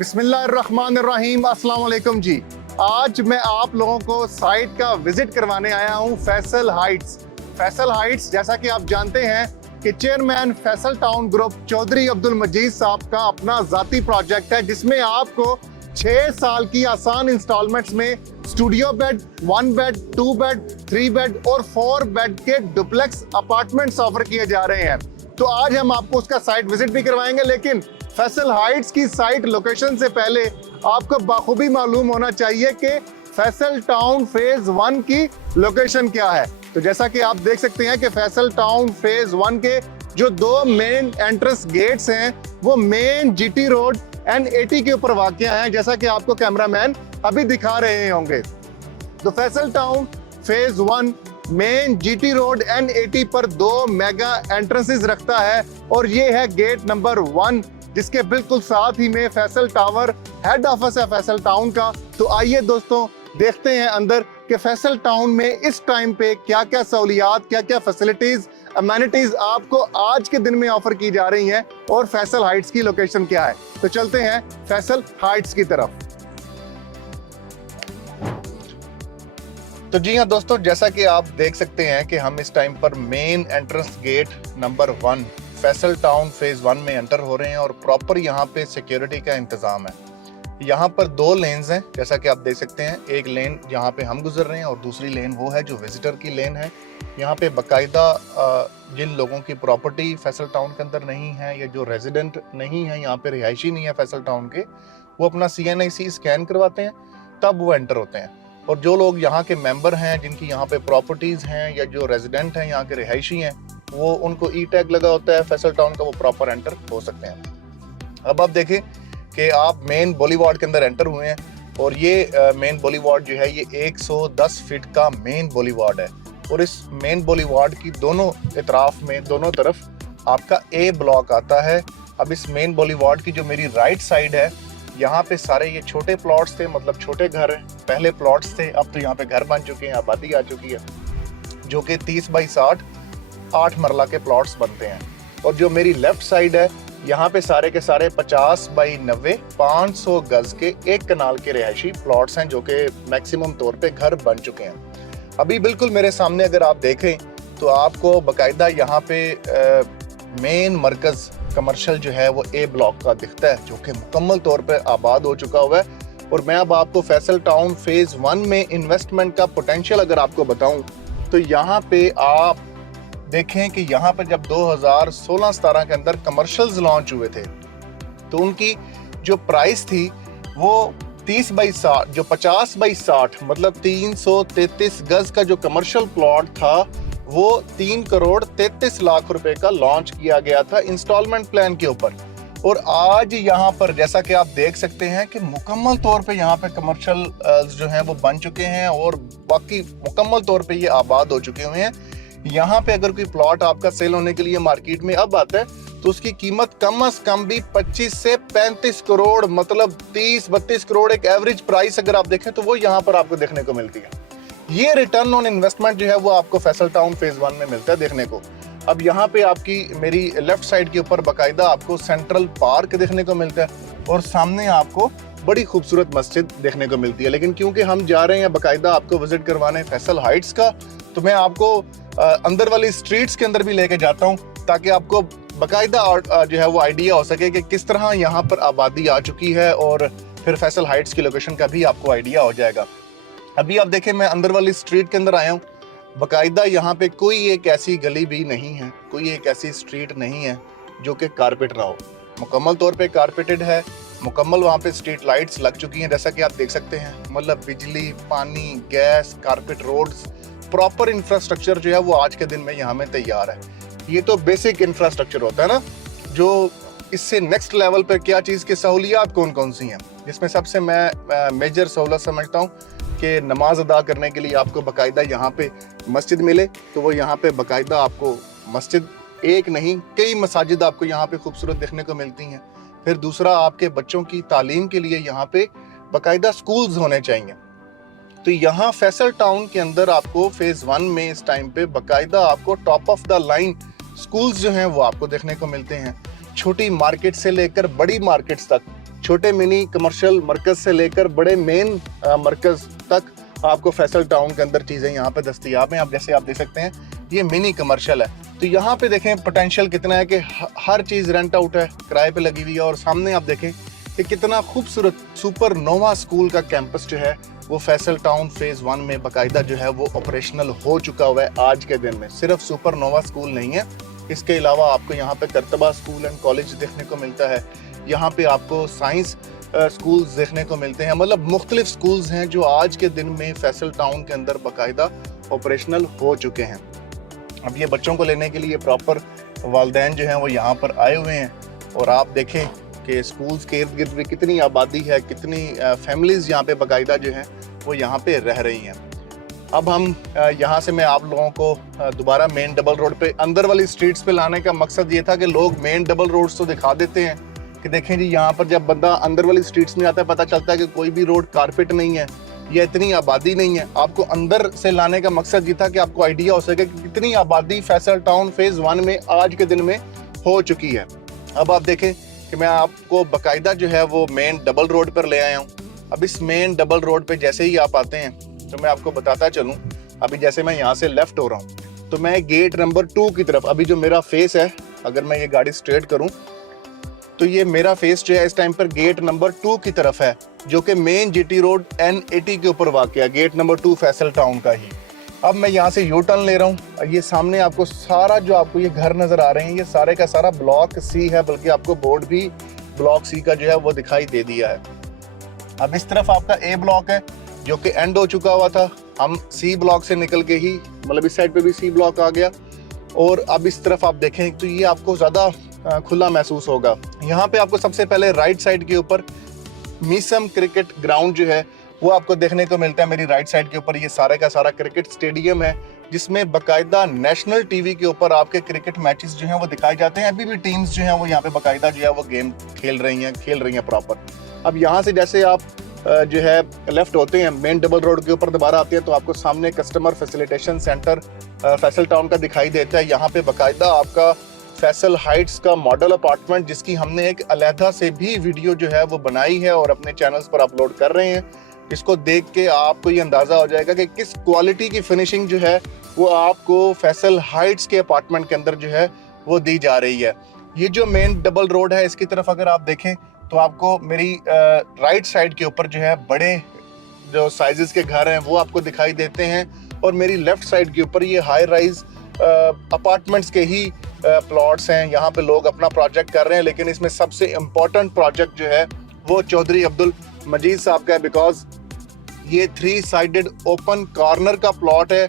बिस्मिल्लाहिर्रहमानिर्रहीम, अस्सलाम वालेकुम जी। आज मैं आप लोगों को साइट का विजिट करवाने आया हूं फैसल हाइट्स। फैसल हाइट्स जैसा कि आप जानते हैं कि chairman Faisal town group Chaudhry Abdul Majeed sahab का अपना ज़ाती प्रोजेक्ट है, जिसमें आपको 6 साल की आसान इंस्टॉलमेंट्स में studio bed, 1 bed, 2 bed, 3 bed और 4 बेड के डुप्लेक्स अपार्टमेंट्स ऑफर किए जा रहे हैं। तो आज हम आपको उसका साइट विजिट भी करवाएंगे, लेकिन फैसल हाइट्स की साइट लोकेशन से पहले आपको बाखूबी मालूम होना चाहिए कि फैसल टाउन फेज 1 की लोकेशन क्या है। तो जैसा कि आप देख सकते हैं कि फैसल टाउन फेज 1 के जो 2 मेन एंट्रेंस गेट्स हैं वो मेन जीटी रोड N80 के ऊपर वाक़या हैं, जैसा कि आपको कैमरामैन अभी दिखा रहे होंगे। तो Faisal town phase 1 main GT road N80 पर 2 मेगा एंट्रेंसेस रखता है और ये है गेट नंबर 1, जिसके बिल्कुल साथ ही में फैसल टावर हेड ऑफिस है फैसल टाउन का। तो आइए दोस्तों देखते हैं अंदर कि फैसल टाउन में इस टाइम पे क्या क्या सहूलियात, क्या क्या फैसिलिटीज, अमेनिटीज आपको आज के दिन में ऑफर की जा रही हैं और फैसल हाइट्स की लोकेशन क्या है। तो चलते हैं फैसल हाइट्स की तरफ। तो जी हाँ दोस्तों, जैसा कि आप देख सकते हैं कि हम इस टाइम पर main entrance gate number 1 Faisal town phase 1 में एंटर हो रहे हैं और प्रॉपर यहाँ पे सिक्योरिटी का इंतजाम है। यहाँ पर 2 लेन्स हैं, जैसा कि आप देख सकते हैं। एक लेन जहाँ पे हम गुजर रहे हैं और दूसरी लेन वो है जो विजिटर की लेन है। यहाँ पे बाकायदा जिन लोगों की प्रॉपर्टी फैसल टाउन के अंदर नहीं है या जो रेजिडेंट नहीं है, यहाँ पे रिहायशी नहीं है फैसल टाउन के, वो अपना CNIC स्कैन करवाते हैं, तब वो एंटर होते हैं। और जो लोग यहाँ के मेंबर हैं, जिनकी यहाँ पे प्रॉपर्टीज़ हैं या जो रेजिडेंट हैं, यहाँ के रिहायशी हैं, वो उनको E-टैग लगा होता है फैसल टाउन का, वो प्रॉपर एंटर हो सकते हैं। अब आप देखें कि आप मेन बॉलीवार्ड के अंदर एंटर हुए हैं और ये मेन बॉलीवार्ड जो है ये 110 फीट का मेन बॉलीवार्ड है और इस मेन बॉलीवार्ड की दोनों इतराफ में, दोनों तरफ आपका A ब्लॉक आता है। अब इस मेन बॉलीवार्ड की जो मेरी राइट साइड है, यहाँ पे सारे ये छोटे प्लॉट्स थे, मतलब छोटे घर पहले प्लॉट्स थे, अब तो यहाँ पे घर बन चुके हैं, आबादी आ चुकी है, जो कि 30 बाई 60 8 मरला के प्लॉट्स बनते हैं। और जो मेरी लेफ्ट साइड है, यहाँ पे सारे के सारे 50 बाई 90 500 गज के 1 कनाल के रिहायशी प्लॉट्स हैं, जो कि मैक्सिमम तौर पे घर बन चुके हैं। अभी बिल्कुल मेरे सामने अगर आप देखें तो आपको बाकायदा यहाँ पे मेन मरकज कमर्शियल जो है वो A ब्लॉक का दिखता है, जो कि मुकम्मल तौर पे आबाद हो चुका हुआ है। और मैं अब आपको फैसल टाउन फेज 1 में इन्वेस्टमेंट का पोटेंशियल अगर आपको बताऊं तो यहाँ पे आप देखें कि यहाँ पर जब 2016-17 के अंदर कमर्शियल्स लॉन्च हुए थे तो उनकी जो प्राइस थी वो 30 बाई 60, जो 50 बाई 60 मतलब 333 गज का जो कमर्शियल प्लॉट था वो 3 करोड़ 33 लाख रुपए का लॉन्च किया गया था इंस्टॉलमेंट प्लान के ऊपर। और आज यहाँ पर जैसा कि आप देख सकते हैं कि मुकम्मल तौर पे यहाँ पे कमर्शियल जो हैं वो बन चुके हैं और बाकी मुकम्मल तौर पे ये आबाद हो चुके हुए हैं। यहाँ पे अगर कोई प्लॉट आपका सेल होने के लिए मार्केट में अब आता है तो उसकी कीमत कम से कम भी 25 से 35 करोड़, मतलब 30-32 करोड़ एक एवरेज प्राइस अगर आप देखें तो वो यहाँ पर आपको देखने को मिलती है। ये रिटर्न ऑन इन्वेस्टमेंट जो है वो आपको फैसल टाउन फेज 1 में मिलता है देखने को। अब यहाँ पे आपकी मेरी लेफ्ट साइड के ऊपर बाकायदा आपको सेंट्रल पार्क देखने को मिलता है और सामने आपको बड़ी खूबसूरत मस्जिद देखने को मिलती है। लेकिन क्योंकि हम जा रहे हैं बाकायदा आपको विजिट करवाने फैसल हाइट्स का, तो मैं आपको अंदर वाली स्ट्रीट्स के अंदर भी लेके जाता हूँ ताकि आपको बाकायदा जो है वो आइडिया हो सके कि किस तरह यहाँ पर आबादी आ चुकी है और फिर फैसल हाइट्स की लोकेशन का भी आपको आइडिया हो जाएगा। अभी आप देखें मैं अंदर वाली स्ट्रीट के अंदर आया हूँ, बाकायदा यहाँ पे कोई एक ऐसी गली भी नहीं है, कोई एक ऐसी स्ट्रीट नहीं है जो कि कारपेट ना हो। मुकम्मल तौर पे कारपेटेड है, मुकम्मल वहाँ पे स्ट्रीट लाइट्स लग चुकी हैं, जैसा कि आप देख सकते हैं। मतलब बिजली, पानी, gas, carpet roads, proper infrastructure जो है वो आज के दिन में यहाँ में तैयार है। ये तो बेसिक इंफ्रास्ट्रक्चर होता है ना, जो इससे नेक्स्ट लेवल पर क्या चीज़ की सहूलियात कौन कौन सी हैं, जिसमें सबसे मैं मेजर सहूलत समझता हूँ कि नमाज अदा करने के लिए आपको बाकायदा यहाँ पे मस्जिद मिले, तो वो यहाँ पे बाकायदा आपको मस्जिद एक नहीं कई मसाजिद आपको यहाँ पे खूबसूरत देखने को मिलती हैं। फिर दूसरा, आपके बच्चों की तालीम के लिए यहाँ पे बाकायदा स्कूल्स होने चाहिए। तो यहाँ फैसल टाउन के अंदर आपको फेज 1 में इस टाइम पे बाकायदा आपको top of the line schools जो हैं वो आपको देखने को मिलते हैं। छोटी मार्केट से लेकर बड़ी मार्केट्स तक छोटे मिनी कमर्शियल मरकज से लेकर बड़े मेन मरकज तक आपको फैसल टाउन के अंदर चीज़ें यहाँ पे दस्तयाब हैं। आप जैसे आप देख सकते हैं ये मिनी कमर्शियल है, तो यहाँ पे देखें पोटेंशियल कितना है कि हर चीज़ रेंट आउट है, किराए पे लगी हुई है। और सामने आप देखें कि कितना खूबसूरत सुपर नोवा स्कूल का कैंपस जो है वो फैसल टाउन फेज़ 1 में बाकायदा जो है वो ऑपरेशनल हो चुका हुआ है आज के दिन में। सिर्फ सुपर नोवा स्कूल नहीं है, इसके अलावा आपको यहाँ पे करतबा स्कूल एंड कॉलेज देखने को मिलता है। यहाँ पे आपको साइंस स्कूल्स देखने को मिलते हैं। मतलब मुख्तलिफ स्कूल्स हैं जो आज के दिन में फैसल टाउन के अंदर बाकायदा ऑपरेशनल हो चुके हैं। अब ये बच्चों को लेने के लिए प्रॉपर वालिदैन जो हैं वो यहाँ पर आए हुए हैं। और आप देखें कि स्कूल्स के इर्द गिर्द भी कितनी आबादी है, कितनी फैमिलीज़ यहाँ पे बाकायदा जो हैं वो यहाँ पे रह रही हैं। अब हम यहाँ से मैं आप लोगों को दोबारा मेन डबल रोड पे अंदर वाली स्ट्रीट्स पे लाने का मकसद ये था कि लोग मेन डबल रोड्स तो दिखा देते हैं कि देखें जी यहाँ पर जब बंदा अंदर वाली स्ट्रीट्स में आता है पता चलता है कि कोई भी रोड कारपेट नहीं है या इतनी आबादी नहीं है। आपको अंदर से लाने का मकसद ये था कि आपको आइडिया हो सके कि कितनी आबादी फैसल टाउन फेज़ 1 में आज के दिन में हो चुकी है। अब आप देखें कि मैं आपको बाकायदा जो है वो मेन डबल रोड पर ले आया हूँ। अब इस मेन डबल रोड पे जैसे ही आप आते हैं तो मैं आपको बताता चलूँ, अभी जैसे मैं यहाँ से लेफ्ट हो रहा हूँ तो मैं गेट नंबर 2 की तरफ, अभी जो मेरा फेस है, अगर मैं ये गाड़ी स्ट्रेट करूँ तो ये मेरा फेस जो है इस टाइम पर गेट नंबर 2 की तरफ है, जो कि मेन जीटी रोड N80 के ऊपर वाक़या है, गेट नंबर 2 फैसल टाउन का ही। अब मैं यहाँ से यू टर्न ले रहा हूँ। ये सामने आपको सारा जो आपको ये घर नज़र आ रहे हैं ये सारे का सारा ब्लॉक सी है, बल्कि आपको बोर्ड भी ब्लॉक सी का जो है वो दिखाई दे दिया है। अब इस तरफ आपका ए ब्लॉक है जो कि एंड हो चुका हुआ था। हम सी ब्लॉक से निकल के ही, मतलब इस साइड पे भी सी ब्लॉक आ गया। और अब इस तरफ आप देखें तो ये आपको ज़्यादा खुला महसूस होगा। यहाँ पे आपको सबसे पहले राइट साइड के ऊपर मीसम क्रिकेट ग्राउंड जो है वो आपको देखने को मिलता है। मेरी राइट साइड के ऊपर ये सारा का सारा क्रिकेट स्टेडियम है, जिसमें बाकायदा नेशनल टीवी के ऊपर आपके क्रिकेट मैचेस जो हैं वो दिखाए जाते हैं। अभी भी टीम्स जो हैं वो यहाँ पे बाकायदा जो है वो गेम खेल रही हैं प्रॉपर। अब यहाँ से जैसे आप जो है लेफ्ट होते हैं मेन डबल रोड के ऊपर दोबारा आते हैं तो आपको सामने customer facilitation centre Faisal town का दिखाई देता है। यहाँ पे बाकायदा आपका फैसल हाइट्स का मॉडल अपार्टमेंट, जिसकी हमने एक अलहदा से भी वीडियो जो है वो बनाई है और अपने चैनल्स पर अपलोड कर रहे हैं। इसको देख के आपको ये अंदाज़ा हो जाएगा कि किस क्वालिटी की फिनिशिंग जो है वो आपको फैसल हाइट्स के अपार्टमेंट के अंदर जो है वो दी जा रही है। ये जो मेन डबल रोड है इसकी तरफ अगर आप देखें तो आपको मेरी राइट साइड के ऊपर जो है बड़े जो साइजेस के घर हैं वो आपको दिखाई देते हैं। और मेरी लेफ्ट साइड के ऊपर ये हाई राइज अपार्टमेंट्स के ही प्लॉट्स हैं। यहाँ पे लोग अपना प्रोजेक्ट कर रहे हैं, लेकिन इसमें सबसे इम्पोर्टेंट प्रोजेक्ट जो है वो चौधरी अब्दुल मजीद साहब का है, बिकॉज ये 3 साइडेड ओपन कॉर्नर का प्लॉट है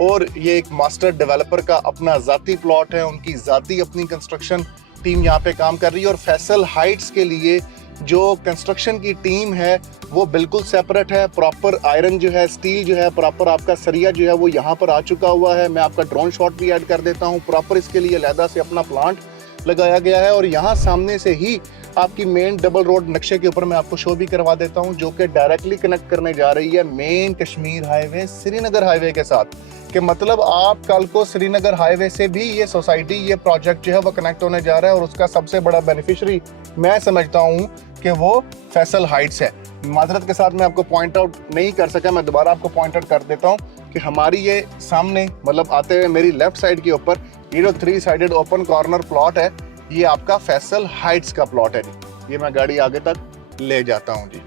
और ये एक मास्टर डेवलपर का अपना ज़ाती प्लॉट है। उनकी ज़ाती अपनी कंस्ट्रक्शन टीम यहाँ पे काम कर रही है। और फैसल हाइट्स के लिए जो कंस्ट्रक्शन की टीम है वो बिल्कुल सेपरेट है। प्रॉपर आयरन जो है, स्टील जो है, प्रॉपर आपका सरिया जो है वो यहाँ पर आ चुका हुआ है। मैं आपका ड्रोन शॉट भी ऐड कर देता हूँ। प्रॉपर इसके लिए अलहदा से अपना प्लांट लगाया गया है। और यहाँ सामने से ही आपकी मेन डबल रोड नक्शे के ऊपर मैं आपको शो भी करवा देता हूँ, जो कि डायरेक्टली कनेक्ट करने जा रही है main Kashmir highway Srinagar highway के साथ। कि मतलब आप कल को श्रीनगर हाईवे से भी ये सोसाइटी, ये प्रोजेक्ट जो है वो कनेक्ट होने जा रहा है। और उसका सबसे बड़ा बेनिफिशरी मैं समझता हूँ कि वो फैसल हाइट्स है। माजरत के साथ मैं आपको पॉइंट आउट नहीं कर सका, मैं दोबारा आपको पॉइंट आउट कर देता हूँ कि हमारी ये सामने, मतलब आते हुए मेरी लेफ्ट साइड के ऊपर ये जो 3 साइडेड ओपन कॉर्नर प्लॉट है ये आपका फैसल हाइट्स का प्लॉट है जी। ये मैं गाड़ी आगे तक ले जाता हूँ जी।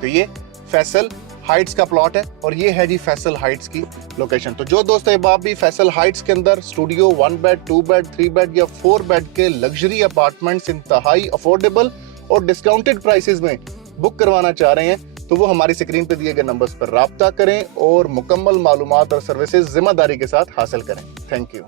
तो ये फैसल हाइट्स का प्लॉट है और ये है जी फैसल हाइट्स की लोकेशन। तो जो दोस्त अहबाब भी फैसल हाइट्स के अंदर स्टूडियो 1 बेड 2 बेड 3 बेड या 4 बेड के लग्जरी अपार्टमेंट्स इंतहाई अफोर्डेबल और डिस्काउंटेड प्राइसेस में बुक करवाना चाह रहे हैं तो वो हमारी स्क्रीन पे दिए गए नंबर्स पर राब्ता करें और मुकम्मल मालूमात और सर्विसेज जिम्मेदारी के साथ हासिल करें। Thank you.